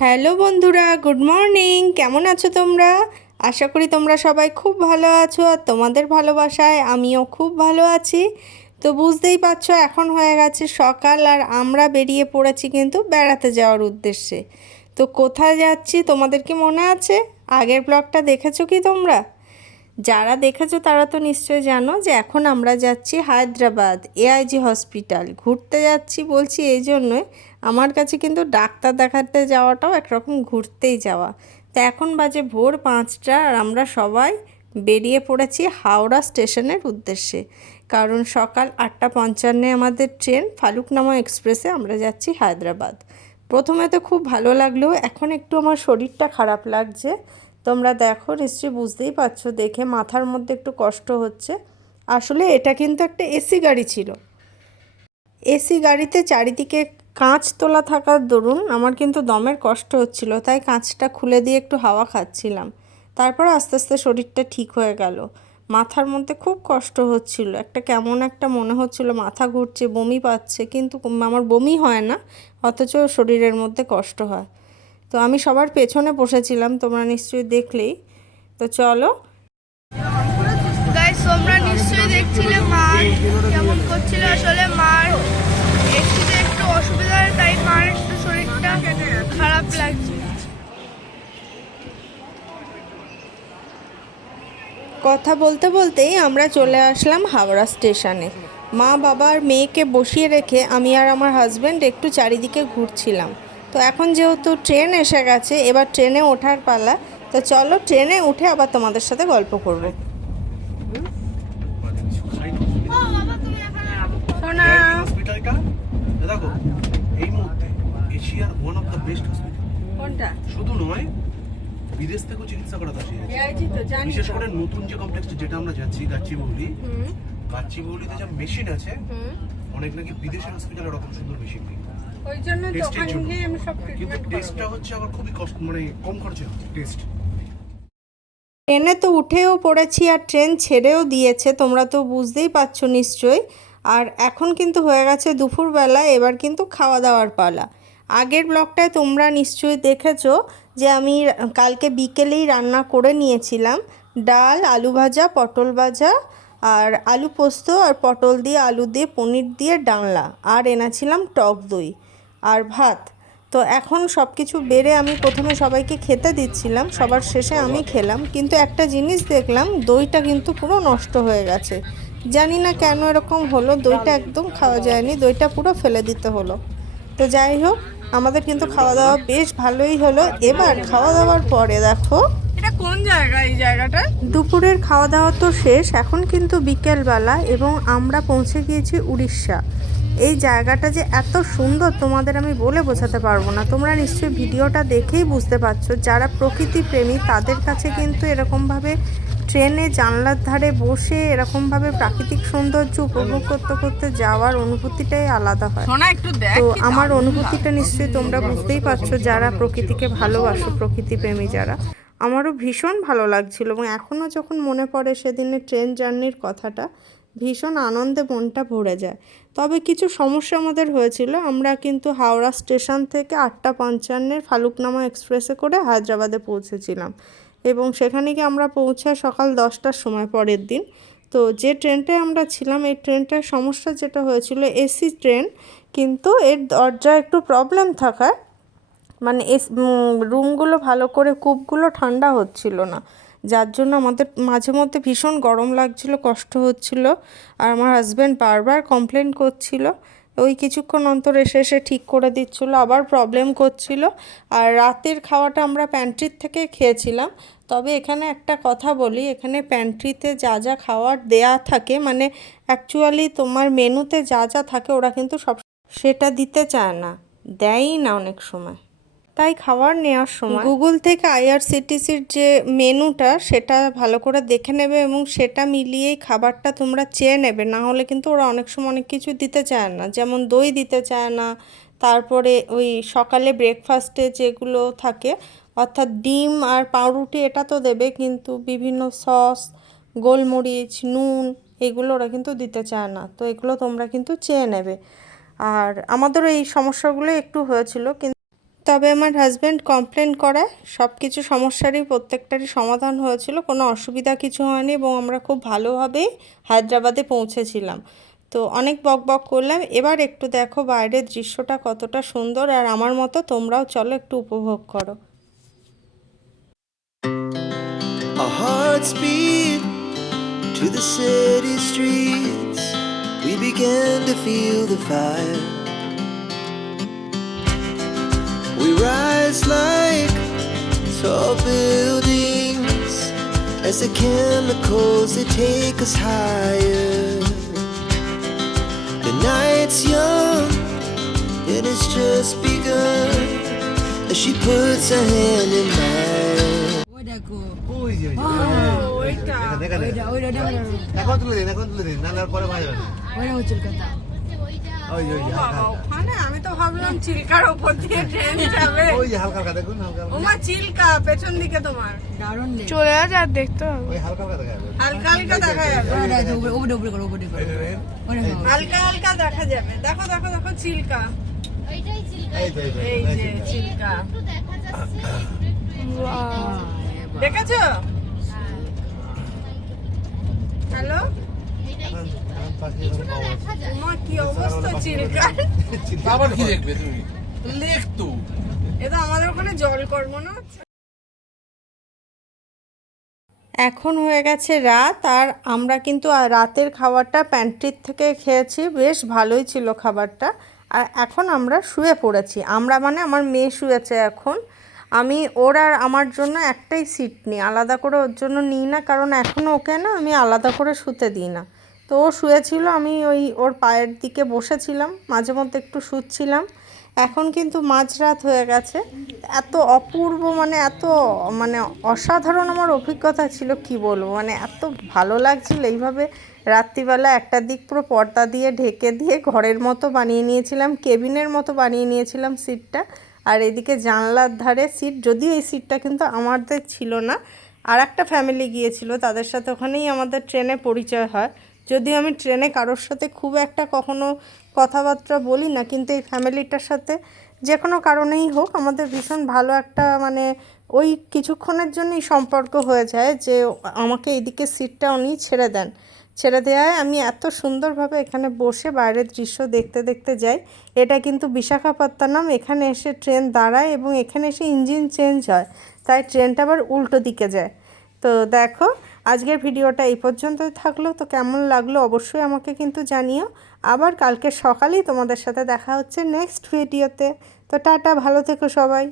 Hello বন্ধুরা, good morning. কেমন আছো তোমরা? আশা করি তোমরা সবাই খুব ভালো আছো, আর তোমাদের ভালোবাসায় আমিও খুব ভালো আছি। তো বুঝতেই পারছো এখন হয়ে গেছে সকাল, আর আমরা বেরিয়ে পড়েছি কিন্তু বেড়াতে যাওয়ার উদ্দেশ্যে। তো কোথায় যাচ্ছি তোমাদের কি মনে আছে? আগের ব্লগটা দেখেছো কি তোমরা? যারা দেখেছো তারা তো নিশ্চয়ই জানো যে এখন আমরা যাচ্ছি হায়দ্রাবাদ এআইজি হসপিটাল। ঘুরতে যাচ্ছি বলছি এই জন্যই, আমার কাছে কিন্তু ডাক্তার দেখাতে যাওয়াটাও একরকম ঘুরতেই যাওয়া। তো এখন বাজে ভোর 5টা, আর আমরা সবাই বেরিয়ে পড়েছি হাওড়া স্টেশনের উদ্দেশ্যে। কারণ সকাল 8:55 আমাদের ট্রেন, ফালুকনামা এক্সপ্রেসে আমরা যাচ্ছি হায়দ্রাবাদ। প্রথমে তো খুব ভালো লাগলো, এখন একটু আমার শরীরটা খারাপ লাগছে। তোমরা দেখো, নিশ্চয়ই বুঝতেই পারছো, দেখে মাথার মধ্যে একটু কষ্ট হচ্ছে। আসলে এটা কিন্তু একটা এসি গাড়ি ছিল। এসি গাড়িতে চারিদিকে কাঁচ তোলা থাকার দরুন আমার কিন্তু দমের কষ্ট হচ্ছিল, তাই কাঁচটা খুলে দিয়ে একটু হাওয়া খাচ্ছিলাম। তারপর আস্তে আস্তে শরীরটা ঠিক হয়ে গেল। মাথার মধ্যে খুব কষ্ট হচ্ছিল, একটা কেমন একটা মনে হচ্ছিল, মাথা ঘুরছে, বমি পাচ্ছে, কিন্তু আমার বমি হয় না, অথচ শরীরের মধ্যে কষ্ট হয়। তো আমি সবার পেছনে বসেছিলাম, তোমরা নিশ্চয়ই দেখলেই। তো চলো গাইস, তোমরা নিশ্চয়ই দেখছিলে মার কেমন করছিল। আসলে মার একটু অসুবিধা হয়, তাই মার একটু শরীরটা খারাপ লাগছে। কথা বলতে বলতেই আমরা চলে আসলাম হাওড়া স্টেশনে। মা বাবার মেয়েকে বসিয়ে রেখে আমি আর আমার হাজব্যান্ড একটু চারিদিকে ঘুরছিলাম। তো এখন যেহেতু ট্রেন এসে গেছে, এবার ট্রেনে ওঠার পালা। তো চলো ট্রেনে উঠে আবার তোমাদের সাথে গল্প করবো। দেখো, এই মুহূর্তে এশিয়ার one of the best hospital. কোনটা? শুধু নয়, বিদেশ থেকেও চিকিৎসা করা আসে। বিশেষ করে নতুন যে কমপ্লেক্সটা যেটা আমরা যাচ্ছি, গাচ্চিবৌলিতে যে মেশিন আছে, অনেক নাকি বিদেশের হসপিটালে ওরকম সুন্দর মেশিন নেই। ওই জন্য তো ওখানে গিয়ে আমি সব কিন্তু টেস্টটা হচ্ছে আবার খুবই কষ্ট, মানে কম খরচে টেস্ট। ট্রেনে তো উঠেও পড়েছি, আর ট্রেন ছেড়েও দিয়েছে, তোমরা তো বুঝতেই পারছো নিশ্চয়ই। আর এখন কিন্তু হয়ে গেছে দুপুরবেলা, এবার কিন্তু খাওয়া দাওয়ার পালা। আগের ব্লগটায় তোমরা নিশ্চয়ই দেখেছো যে আমি কালকে বিকেলেই রান্না করে নিয়েছিলাম ডাল, আলু ভাজা, পটল ভাজা, আর আলু পোস্ত, আর পটল দিয়ে আলু দিয়ে পনির দিয়ে ডালনা, আর এনেছিলাম টক দই আর ভাত। তো এখন সব কিছু বেড়ে আমি প্রথমে সবাইকে খেতে দিচ্ছিলাম, সবার শেষে আমি খেলাম। কিন্তু একটা জিনিস দেখলাম, দইটা কিন্তু পুরো নষ্ট হয়ে গেছে। জানি না কেন এরকম হলো, দইটা একদম খাওয়া যায়নি, দইটা পুরো ফেলে দিতে হলো। তো যাই হোক, আমাদের কিন্তু খাওয়া দাওয়া বেশ ভালোই হলো। এবার খাওয়া দাওয়ার পরে দেখো, এটা কোন জায়গা? এই জায়গাটা দুপুরের খাওয়া দাওয়া তো শেষ, এখন কিন্তু বিকেলবেলা, এবং আমরা পৌঁছে গিয়েছি উড়িষ্যা। এই জায়গাটা যে এত সুন্দর তোমাদের আমি বলে বোঝাতে পারবো না। তোমরা নিশ্চয়ই ভিডিওটা দেখেই বুঝতে পারছো, যারা প্রকৃতি প্রেমী তাদের কাছে কিন্তু এরকমভাবে ট্রেনে জানলার ধারে বসে এরকমভাবে প্রাকৃতিক সৌন্দর্য উপভোগ করতে করতে যাওয়ার অনুভূতিটাই আলাদা হয়। তো আমার অনুভূতিটা নিশ্চয়ই তোমরা বুঝতেই পারছো, যারা প্রকৃতিকে ভালোবাসো, প্রকৃতি প্রেমী যারা। আমারও ভীষণ ভালো লাগছিল, এবং এখনও যখন মনে পড়ে সেদিনের ট্রেন জার্নির কথাটা, ভীষণ আনন্দে মনটা ভরে যায়। তবে কিছু সমস্যা আমাদের হয়েছিল। আমরা কিন্তু হাওড়া স্টেশন থেকে 8:55 ফালুকনামা এক্সপ্রেসে করে হায়দ্রাবাদে পৌঁছেছিলাম, এবং সেখানে গিয়ে আমরা পৌঁছাই সকাল 10টার সময় পরের দিন। তো যে ট্রেনটায় আমরা ছিলাম, এই ট্রেনটার সমস্যা যেটা হয়েছিল, এসি ট্রেন, কিন্তু এর দরজা একটু প্রবলেম থাকায় মানে রুমগুলো ভালো করে, কূপগুলো ঠান্ডা হচ্ছিল না, যার জন্য আমাদের মাঝে মধ্যে ভীষণ গরম লাগছিল, কষ্ট হচ্ছিল। আর আমার হাজব্যান্ড বারবার কমপ্লেন করছিল, ওই কিছুক্ষণ অন্তর এসে এসে ঠিক করে দিচ্ছিলো, আবার প্রবলেম করছিল। আর রাতের খাওয়াটা আমরা প্যান্ট্রির থেকে খেয়েছিলাম। তবে এখানে একটা কথা বলি, এখানে প্যান্ট্রিতে যা যা খাওয়ার দেয়া থাকে, মানে অ্যাকচুয়ালি তোমার মেনুতে যা যা থাকে, ওরা কিন্তু সেটা দিতে চায় না, দেয়ই না অনেক সময়। তাই খাবার নেওয়ার সময় গুগল থেকে আইআরসিটিসির যে মেনুটা সেটা ভালো করে দেখে নেবে এবং সেটা মিলিয়েই খাবারটা তোমরা চেয়ে নেবে, না হলে কিন্তু ওরা অনেক সময় অনেক কিছু দিতে চায় না, যেমন দই দিতে চায় না। তারপরে ওই সকালে ব্রেকফাস্টে যেগুলো থাকে অর্থাৎ ডিম আর পাউরুটি এটা তো দেবে, কিন্তু বিভিন্ন সস, গোলমরিচ, নুন এগুলো ওরা কিন্তু দিতে চায় না। তো এগুলো তোমরা কিন্তু চেয়ে নেবে। আর আমাদেরও এই সমস্যাগুলো একটু হয়েছিল, কিন্তু তবে আমার হাজব্যান্ড কমপ্লেন করায় সব কিছু সমস্যারই প্রত্যেকটারই সমাধান হয়েছিল, কোনো অসুবিধা কিছু হয়নি এবং আমরা খুব ভালোভাবেই হায়দ্রাবাদে পৌঁছেছিলাম। তো অনেক বকবক করলাম, এবার একটু দেখো বাইরের দৃশ্যটা কতটা সুন্দর, আর আমার মতো তোমরাও চলো একটু উপভোগ করো। Our hearts beat to the city streets. We began to feel the fire. We rise like tall buildings as the chemicals they take us higher. The night's young and it's just begun as she puts her hand in mine. ওই যে এখন তুলে দিন নাহলে আর পরে ভাই যাবে না। ওই যে ওখানে আমি তো ভাবলাম চিল্কার উপর দিয়ে ট্রেন যাবে। ওই যে হালকা হালকা দেখুন, হালকা হালকা ওমা চিল্কা পেছন দিকে তোমার চলে যাচ্ছে আর দেখতে হবে। ওই হালকা হালকা দেখা যাবে। হালকা হালকা দেখা যাবে, হালকা হালকা দেখা যাবে। দেখো দেখো দেখো চিল্কা, এই যে এই যে চিল্কা Wow! দেখেছো? হ্যালো, তোমার কি অবস্থা চিল্কার? আবার কি দেখবে তুমি? লেক তো এটা আমাদের ওখানে জল কর্ম না। এখন হয়ে গেছে রাত, আর আমরা কিন্তু রাতের খাবারটা প্যান্ট্রির থেকে খেয়েছি, বেশ ভালোই ছিল খাবারটা। আর এখন আমরা শুয়ে পড়েছি, আমরা মানে আমার মেয়ে শুয়েছে এখন। আমি ওর আর আমার জন্য একটাই সিট নিই, আলাদা করে ওর জন্য নিই না, কারণ এখনও ওকে না আমি আলাদা করে শুতে দিই না। তো ও শুয়েছিল, আমি ওর পায়ের দিকে বসেছিলাম, মাঝে মধ্যে একটু শুচ্ছিলাম। এখন কিন্তু মাঝরাত হয়ে গেছে, এত অপূর্ব এত অসাধারণ আমার অভিজ্ঞতা ছিল, কি বলবো, এত ভালো লাগছিল। এইভাবে রাত্রিবেলা একটা দিক পুরো পর্দা দিয়ে ঢেকে দিয়ে ঘরের মতো বানিয়ে নিয়েছিলাম, কেবিনের মতো বানিয়ে নিয়েছিলাম সিটটা। আর এদিকে জানলার ধারে সিট, যদিও এই সিটটা কিন্তু আমাদের ছিল না, আর একটা ফ্যামিলি গিয়েছিল, তাদের সাথে ওখানেই আমাদের ট্রেনে পরিচয় হয়। যদিও আমি ট্রেনে কারোর সাথে খুব একটা কখনো কথাবার্তা বলি না, কিন্তু এই ফ্যামিলিটার সাথে যে কোনো কারণেই হোক আমাদের ভীষণ ভালো একটা ওই কিছুক্ষণের জন্যই সম্পর্ক হয়ে যায়, যে আমাকে এইদিকে সিটটা উনি ছেড়ে দেন। ছেড়ে দেওয়ায় আমি এত সুন্দরভাবে এখানে বসে বাইরের দৃশ্য দেখতে দেখতে যাই। এটা কিন্তু বিশাখাপত্তনম, এখানে এসে ট্রেন দাঁড়ায় এবং এখানে এসে ইঞ্জিন চেঞ্জ হয়, তাই ট্রেনটা আবার উল্টো দিকে যায়। তো দেখো, আজকের ভিডিওটা এই পর্যন্তই থাকলো। তো কেমন লাগলো অবশ্যই আমাকে কিন্তু জানিও। আবার কালকে সকালেই তোমাদের সাথে দেখা হচ্ছে নেক্সট ভিডিওতে। তো টাটা, ভালো থেকো সবাই।